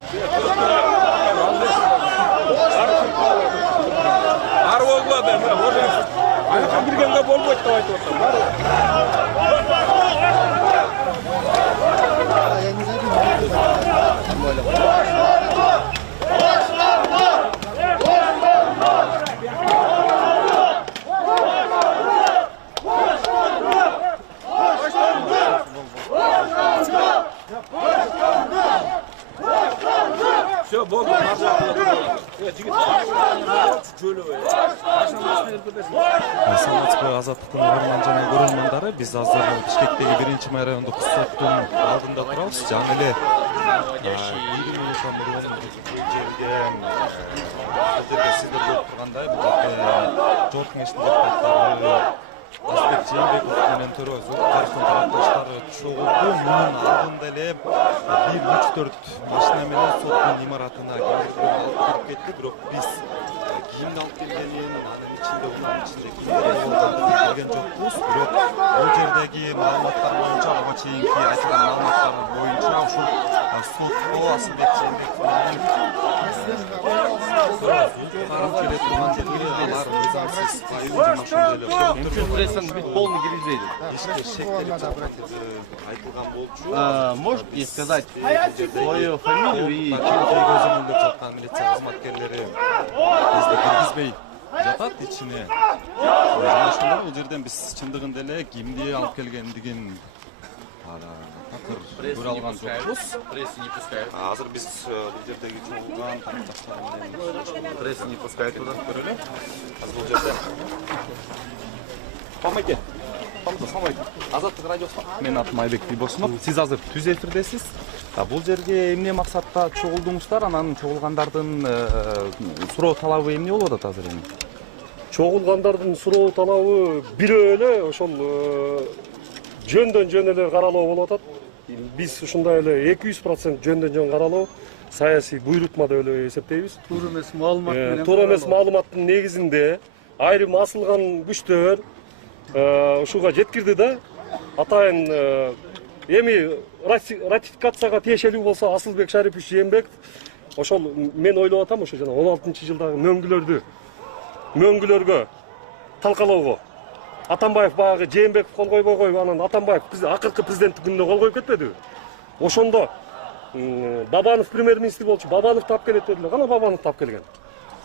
Ары болбады, уже айыкка киргенге болбойт деп айтып атам. Все, болды, Саламатсызбы Азаттыктын угарман жана көрөрмандары, биз азыр Бишкектеги 1-май райондук соттун алдында турабыз. Жаңы эле сиздер көрүп тургандай, жол кеңештин депутаттары Азбек Жээнбеков менен төрөбүз Карыштын тарапташтары чогулду. Мунун алдында эле 1-3-4 машина менен соттун имаратына кирип кетти, бирок биз кийимди алып келгенин, анын ичинде келген жокпуз. Бирок бул жердеги маалыматтар боюнча, буга чейинки айтылган маалыматтар боюнча ушул сотко Азбек Жээнбеков менен келе турган алар мыйзамсыз полный грязей. Можете сказать свою фамилию и милиция кызматкерлери бизди киргизбей жатат ичине. Жана ошондой бул жерден биз чындыгында эле кимди алып келгендигин такыр көрө алган жокпуз. Пресса не пускает. Азыр биз бул жердеги чогулган тарапташтар менен Пресса не пускает туда. көрөлү. Азыр бул жерде Помойте. Азаттык радиосу. Мен атым Айбек Бибосунов. Сиз азыр түз эфирдесиз. Бул жерге эмне максатта чогулдуңуздар? Анан чогулгандардын суроо талабы эмне болуп атат азыр эми? Чогулгандардын суроо талабы бирөө эле ошол жөндөн жөн эле каралоо болуп атат. Биз ушундай эле 200% жөндөн жөн каралоо саясий буйрутма деп эле эсептейбиз. Туура эмес маалымат менен. Туура эмес маалыматтын негизинде айрым асылган күчтөр ушуга жеткирди да атайын эми ратификацияга тиешелүү болсо Асылбек Шарипович Жээнбеков ошол мен ойлоп атам ошо жана 16-жылдагы мөңгүлөргө талкалоого Атамбаев баягы Жээнбеков кол койбой коюп анан Атамбаев акыркы президенттик күнүнө кол коюп кетпедиби? Ошондо Бабанов премьер-министр болчу, Бабановду алып келет дедилер. Кана Бабановду алып келген?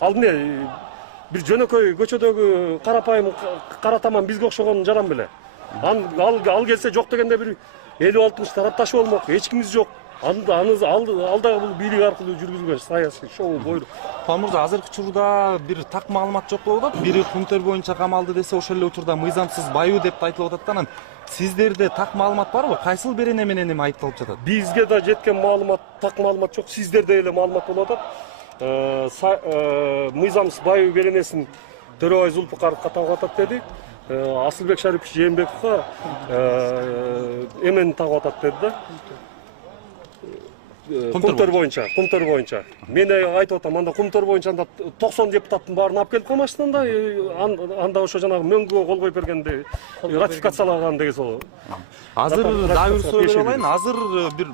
Ал эмне бир жөнөкөй көчөдөгү карапайым кара таман бизге окшогон жаран беле. Ал келсе жок дегенде бир 50-60 тарапташ болмок, эч кимиз жок. Алдагы бул бийлик аркылуу жүргүзүлгөн саясий шоу бойру. Мырза, азыркы учурда бир так маалымат жок болуп атат. Бири Кумтөр боюнча камалды десе, ошол эле учурда мыйзамсыз байуу деп айтылып атат. Анан сиздерде так маалымат барбы? Кайсыл берене менен эми айыпталып жатат? Бизге да жеткен маалымат, так маалымат жок. Сиздерде эле маалымат болуп атат. Мыйзамсыз байуу беренесин Төрөбай Зулпукаровго тагып атат деди. Асылбек Шарипович Жээнбековго эмени тагып атат деди да. Кумтөр боюнча. Мен айтып атам, анда Кумтөр боюнча 90 депутаттын баарын алып келип калмашсын да, анда ошо жанагы мөңгүгө кол коюп бергенде ратификациялаган деген сол. Азыр дагы бир суроо бере алайын. Азыр бир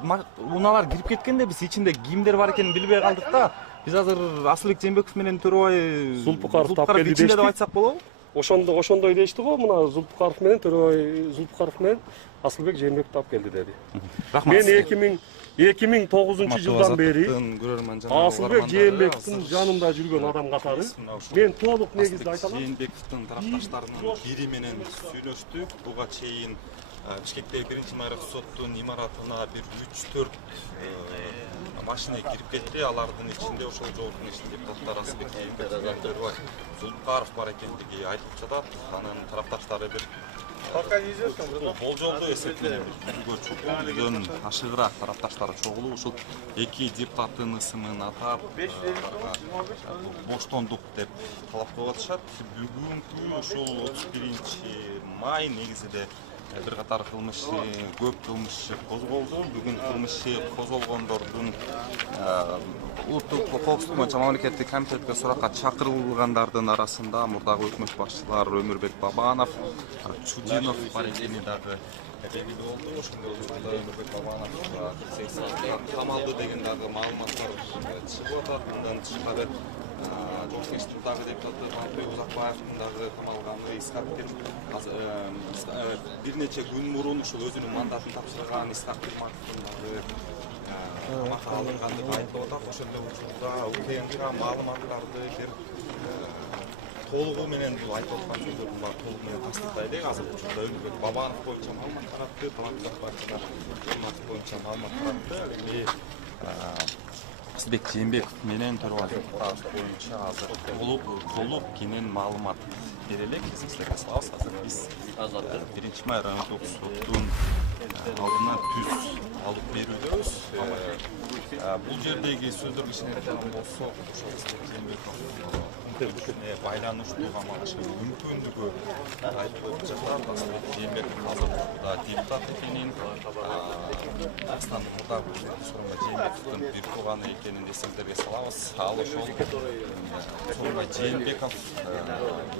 унаалар кирип кеткенде биз ичинде кимдер бар экенин билбей калдык да. Биз азыр Асылбек Жээнбеков менен Төрөбай Зулпукаровду алып келди ичинде деп айтсак болобу? Ошондой дешти го, мына Зулпукаров менен Төрөбай Зулпукаров менен Асылбек Жээнбековду алып келди деди. Мен 2009-жылдан бери Асылбек Жээнбековдун жанында жүргөн адам катары мен толук негизде айталам. Жээнбековдун тарапташтарынын бири менен сүйлөштүк. Буга чейин Бишкектеги 1-май соттун имаратына бир 3-4 машина кирип кетти. Алардын ичинде ошол жол кеңештин депутаттары Асылбек Жээнбеков менен Төрөбай Зулпукаров бар экендиги айтылып жатат. Анын тарапташтары бир болжолду эсептенет. Бүгүнгө чогулуудан ашыгыраак тарапташтары чогулуп, ушул эки депутаттын ысымын атап боштондук деп талап коюп атышат. Бүгүнкү ушул 31-май негизинде бир катар көп кылмыш козголду. Бүгүн кылмыш козголгондордун улуттук коопсуздук боюнча мамлекеттик комитетке суракка чакырылгандардын арасында мурдагы өкмөт башчылары Өмүрбек Бабанов, Чудинов бар экени дагы белгилүү болду. Ошондой учурда Өмүрбек Бабанов камалды деген дагы маалыматтар чыгып атат. Мындан тышкары Жоокмештин дагы депутаты Мамытбек Узакбаевдин дагы камалганы Исхактин бир нече күн мурун ушул өзүнүн мандатын тапшырган Исхак Кырматовдун дагы камакка алынгандыгы айтылып атат. Ошондой учурда УКМК маалыматтарды бир толугу менен бул айтып аткан сөздөрдүн баары толугу менен тастыктайды. Азыркы учурда Өмүрбек Бабанов боюнча маалымат таратты, Талант Узакбаев боюнча маалымат таратты. Асылбек Жээнбеков менен Төрөбаев боюнча азыр толук кенен маалымат бере элек. Сиздерге салабыз. Азыр биз 1 май райондук соттун алдына түз алып берүүбүз. Бул жердеги сөздөргө ишенетін болсок, ошол Асылбек Жээнбеков байлануштуу камалышы мүмкүндүгү айтылып жатат. Асылбек Жээнбеков азыркы депутат экенин, Дагыстандын мурдагы президенти Сооронбай Жээнбековдун бир тууганы экенин эсиңиздерге салабыз. Ал ошол Сооронбай Жээнбеков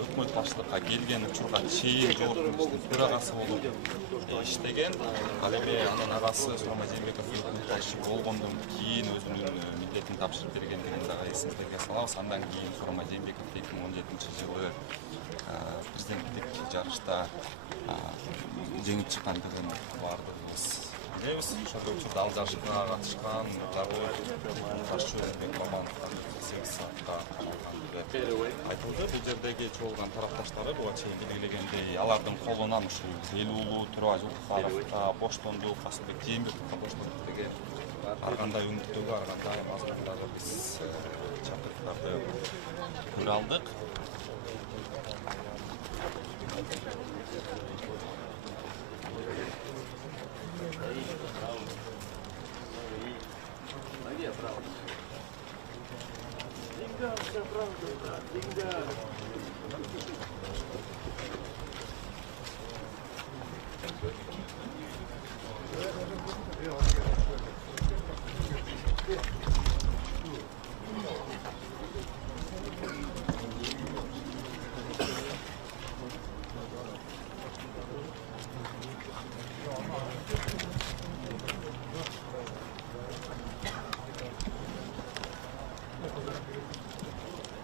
өкмөт баштыкка келген учурга чейин Жогорку Кеңештин төрагасы болуп иштеген. Ал эми анын агасы Сооронбай Жээнбеков өкмөт башчы болгондон кийин өзүнүн милдетин тапшырып бергендигин дагы эсиңиздерге салабыз. Андан кийин Сооронбай Жээнбеков 2017-жылы президенттик жарышта жеңип чыккандыгын баардыгыбыз билебиз. Ошол учурда ал жарышка катышкан дагы башчы Өмүрбек Бабанов 8 саатка алгандыгы айтылды. Бул жердеги чогулган тарапташтары буга чейин белгилегендей, алардын колунан ушул Элуулуу, Төрөбай Жолтукаевка боштондук, Асылбек Жээнбековго боштондук деген ар кандай үмүттөгү, ар кандай мазмундагы биз чакырыктарды көрө алдык.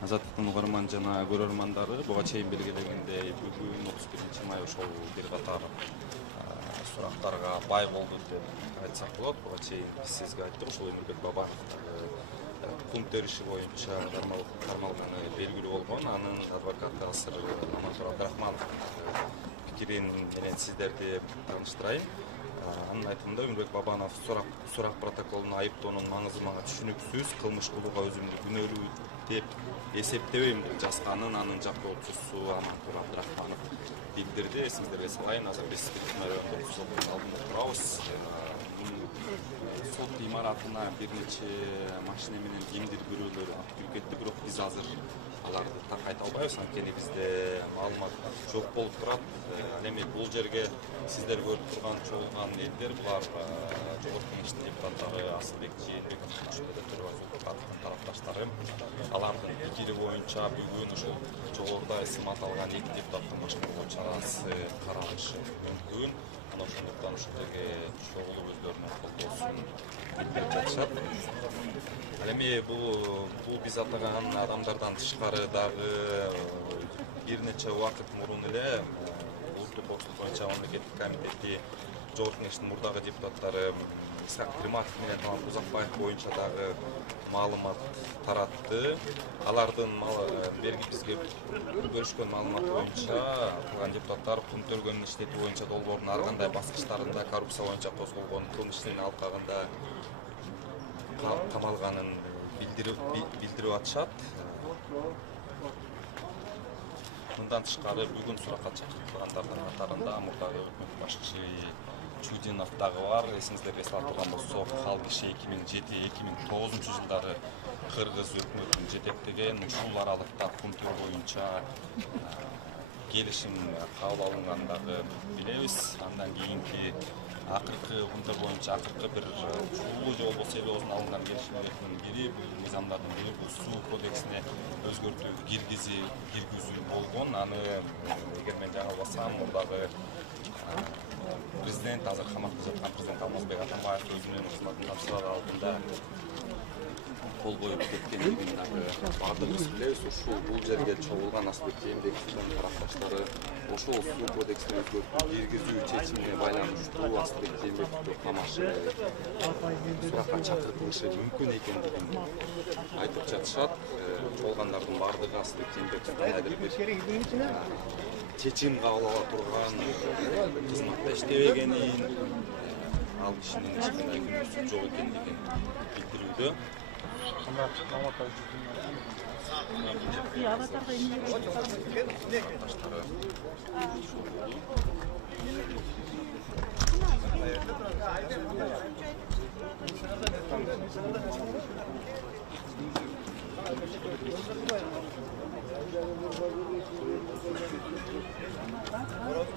Азаттыктын угарман жана көрөрмандары буга чейин белгилегендей бүгүн 31 май ошол бир катар сурактарга бай болду деп айтсак болот. Буга чейин сизге айттык, ошол Өмүрбек Бабанов пункттер иши боюнча кармалганы белгилүү болгон. Анын адвокаты Асыр Амантур Абдрахманов пикирин менен сиздерди тааныштырайын. Анын айтымында Өмүрбек Бабанов сурак протоколунун айыптоонун маңызы мага түшүнүксүз, кылмыш кылууга өзүмдү күнөөлүү деп эсептебейм деп жазганын анын жактоочусу Амантур Абдрахманов билдирди. Эсиңиздерге салайын, азыр биз соттун алдында турабыз. Сот имаратына бир нече машина менен кимдир бирөөлөр кирип кетти, бирок биз азыр аларды так айта албайбыз, анткени бизде маалымат жок болуп турат. Ал эми бул жерге сиздер көрүп турган чогулган элдер, булар Жогорку Кеңештин депутаттары Асылбек Жээнбеков, Төрөбай Жолтукаевдин тарапташтары. Алардын пикири боюнча бүгүн ушул жогоруда исим аталган 2 депутаттын машыгуу чарасы каралышы мүмкүн. Анан ошондуктан ушул жерге чогулуп өздөрүнүн колдоосун билдирип жатышат. Ал эми бул биз атаган адамдардан тышкары дагы бир нече убакыт мурун эле улуттук коопсуздук боюнча мамлекеттик комитети Жогорку Кеңештин мурдагы депутаттары Исхак Кырматов менен Талант Узакбаев боюнча дагы маалымат таратты. Алардын бизге бөлүшкөн маалымат боюнча аталган депутаттар кум төлгөнүн иштетүү боюнча долбоордун ар кандай баскычтарында коррупция боюнча козголгон кылмыш ишинин алкагында камалганын билдирип атышат. Мындан тышкары бүгүн суракка чакыртылгандардын катарында мурдагы өкмөт башчы Чудинов дагы бар. Эсиңиздерге салып турган болсок, ал киши 2007-2009 жылдары Кыргыз өкмөтүн жетектеген. Ушул аралыкта кум төр боюнча келишим кабыл алынгандыгы билебиз. Андан кийинки акыркы кум төр боюнча акыркы бир ушул же болбосо элебоздун алынган келишимдердин бири бул мыйзамдардын бири бул суу кодексине өзгөртүү киргизүү болгон. Аны эгер мен жаңылбасам, мурдагы президент азыр камакта жаткан президент Алмазбек Атамбаев өзүнүн кызматын тапшырар алдында кол коюп кеткендигин дагы баардыгыбыз билебиз. Ушул бул жерге чогулган Асылбек Жээнбековдун тарапташтары ошол суу кодексин өзгөртүү киргизүү чечимине байланыштуу Асылбек Жээнбековду камашы, суракка чакыртылышы мүмкүн экендигин айтып жатышат. Чогулгандардын баардыгы Асылбек Жээнбеков кандайдыр бир чечим кабыл ала турган кызматта иштебегенин, ал кишинин эч кандай күнөөсү жок экендигин билдирүүдө.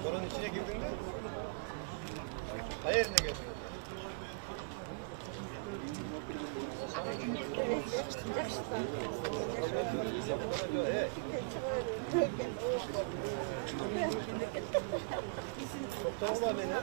Boranın içine girdin mi? Hayır, ne girdin? Toplamda beni.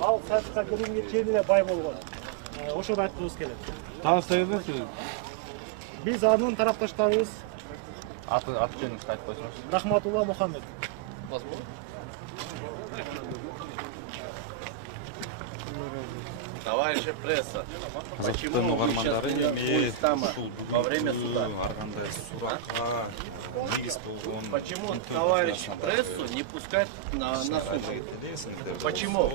Ал сатыққа келінге жеріне бай болған. Ошоны айтқымыз келеді. Таныстырыңыз. Біз анын тарапташтарыбыз Аты жөнүңүздү айтып койсоңуз. Рахматулла Мухаммед. Товарищи пресса, Казактын угармандары эми ушул во время суда? ар кандай суракка негиз болгон Почему товарищи прессу не пускать на суд? Почему?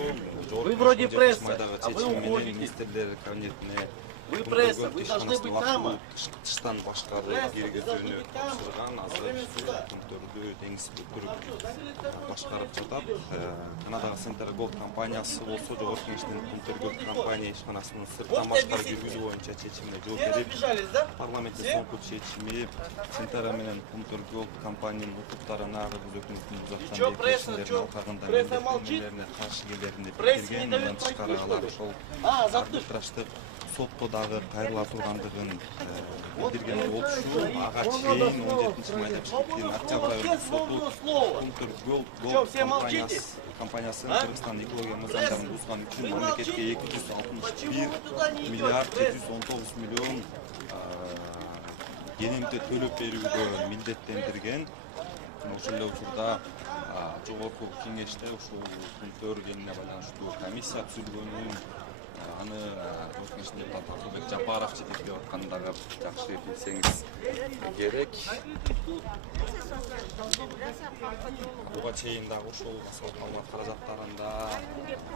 Вы вроде пресса, а вы уходите. Министрлер кабинетине Вы пресса, вы должны быть там. тыштан башкаруу киргизүүнү тапшырган азыр күндөрдү деңиз өткөрүп башкарып жатат. Канадагы Center Gold компаниясы болсо жогорку кеңештин Күн компания ишканасынын сырттан башкаруу жүргүзүү боюнча чечимине жооп берип, парламенттин соңку чечими Center менен Күн компаниянын укуктарына өкмөттүн узаткан бериштерин алкагында милдеттенмелерине каршы келерин деп билдирген. Мындан тышкары алар ошол арбитраждык сотто дагы кайрыла тургандыгын билдирген болчу. Ага чейин 17-майда чыккан октябрь айында соту компаниясы Кыргызстан экология мыйзамдарын бузган үчүн мамлекетке 261 миллиард 719 миллион кенемти төлөп берүүгө милдеттендирген. Ошол эле учурда жогорку кеңеште ушул күндөр кеңине байланыштуу комиссия түзүлгөнүн, аны өкмөттүн депутаты Акылбек Жапаров жетектеп атканын дагы жакшы билсеңиз керек. Буга чейин дагы ошол асфальт маалымат каражаттарында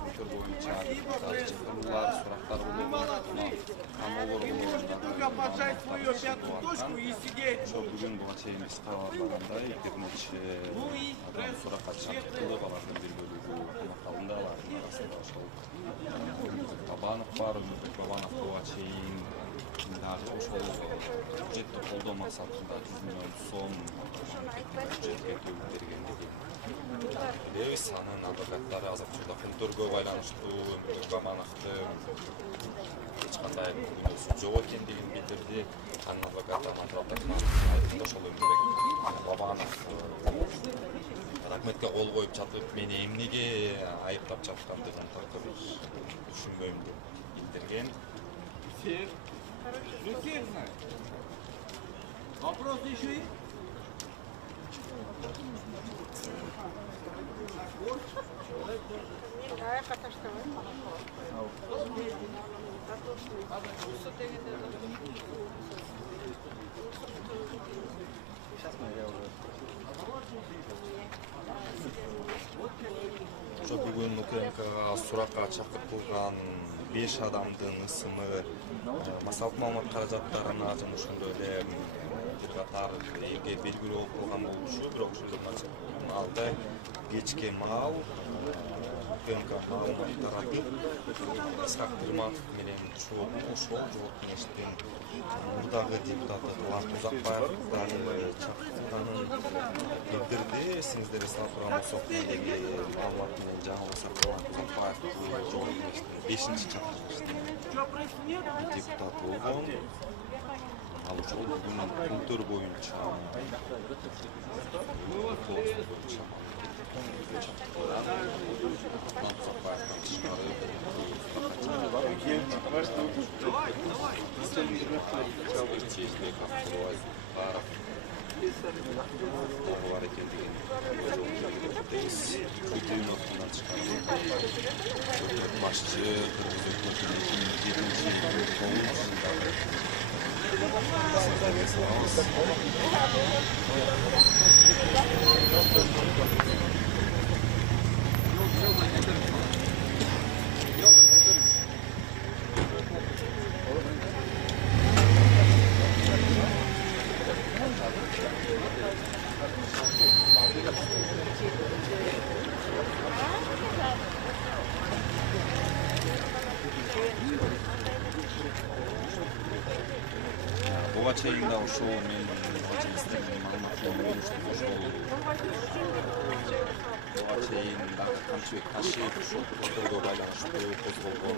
күндөр боюнча чакыруулар, сурактар ошол бүгүн буга чейин биз кабарлагандай бир нече адам суракка чакыртылып, алардын бир бөлүгү камакта, алардын арасында ошол Бабанов бар, Өмүрбек Бабанов буга чейин дагы ошол бюджетти колдоо максатында 100 миллион сом бюджетке төлөп бергендиги Билебиз анын адвокаттары азыркы учурда күнтөргө байланыштуу өмүрдүк аманатты эч кандай күнөөсү жок экендигин билдирди. Анын адвокаты ошол Өмүрбек Бабанов рахметке кол коюп жатып, мени эмнеге айыптап жаткандыгын так бир түшүнбөйм деп билдирген. Вопрос еще есть? Ошо бүгүн УКМКга суракка чакыртылган 5 адамдын ысымы массалык маалымат каражаттарына жана ошондой эле бир катар элге белгилүү болуп калган болчу. Бирок ошол алда кечке маал УКМК маалымат таратып, Исхак Пирматов менен чогуу ошол жогорку кеңештин мурдагы депутаты Талант Узакбаев дагы чакыртылганын билдирди. Эсиңиздерге салып турган болсок, мендеги маалымат менен жаңылсак Талант Узакбаев жогорку кеңештин 5-чи чакырылыштын депутаты болгон. Ал ошол бүгүн күнтөр боюнча буга чейин да ошол мен журналистердин маалыматына бөлүштүм. Ошол буга чейин дагы Камчыбек Ташиев ошол күнтөргө байланыштуу козголгон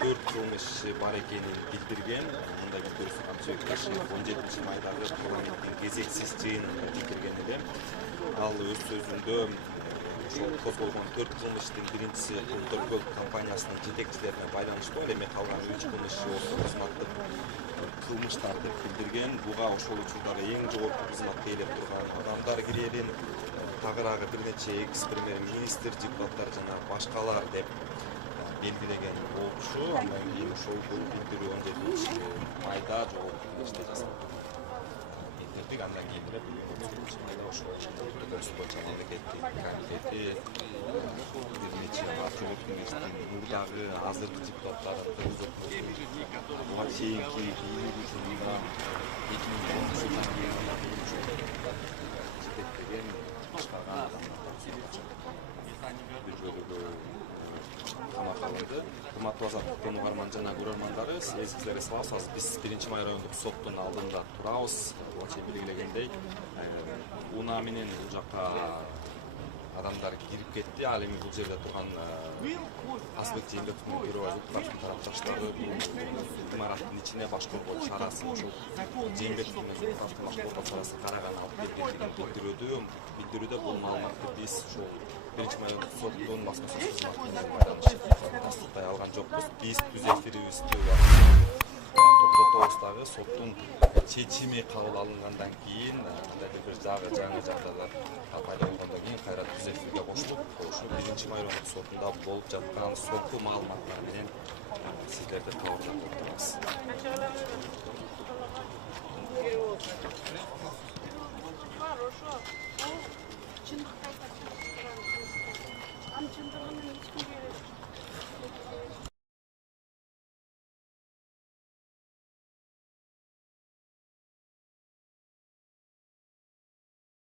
4 кылмыш бар экенин билдирген. Мындай билдирүүсү Камчыбек Ташиев 17-майдагы парламенттин кезексиз жыйынында билдирген эле. Ал өз сөзүндө ошол козголгон 4 кылмыштын биринчиси Күнтөргө компаниясынын жетекчилерине байланыштуу, эми калган 3 кылмышы орто кызматтык кылмыштар деп билдирген. Буга ошол учурдагы эң жогорку кызматка ээлеп турган адамдар кирерин, тагыраагы бир нече экс-премьер-министр, депутаттар жана башкалар деп белгилеген болчу. Андан кийин ошол билдирүү 17-майда жогорку кеңеште жасалды. Андан кийин эле 9-майда ошол өкмөт боюнча мамлекеттик комитети бир нече жогорку кеңештин мурдагы азыркы депутаттары тургузуп, буга чейинки 2010 жылдан кийин жетектеген башкарган адамдар бир бөлүгү камакка алынды. Урматтуу Азаттыктын угарман жана көрөрмандары, эсиңиздерге салабыз, биз 1-май райондук соттун алдында турабыз. Буга чейин белгилегендей, унаа менен бул жакка адамдар кирип кетти. Ал эми бул жерде турган Азбек Жээнбековдун бирөө депутаттын тарапташтары имараттын ичине баш коргоо чарасын, ошол Жээнбеков менен депутаттын баш коргоо чарасын караган алып келгендигин билдирүүдө бул маалыматты биз ошол 1-май соттун басмасөз кызматы менен тастыктай алган жокпуз. Биз түз эфирибизди токтотобуз дагы соттун чечими кабыл алынгандан кийин, кандайдыр бир жаңы жагдайлар пайда болгондон кийин кайра түз эфирге кошулуп, ошо 1-май сотунда болуп жаткан сотку маалыматтар менен сиздерди кабыл алып турабыз.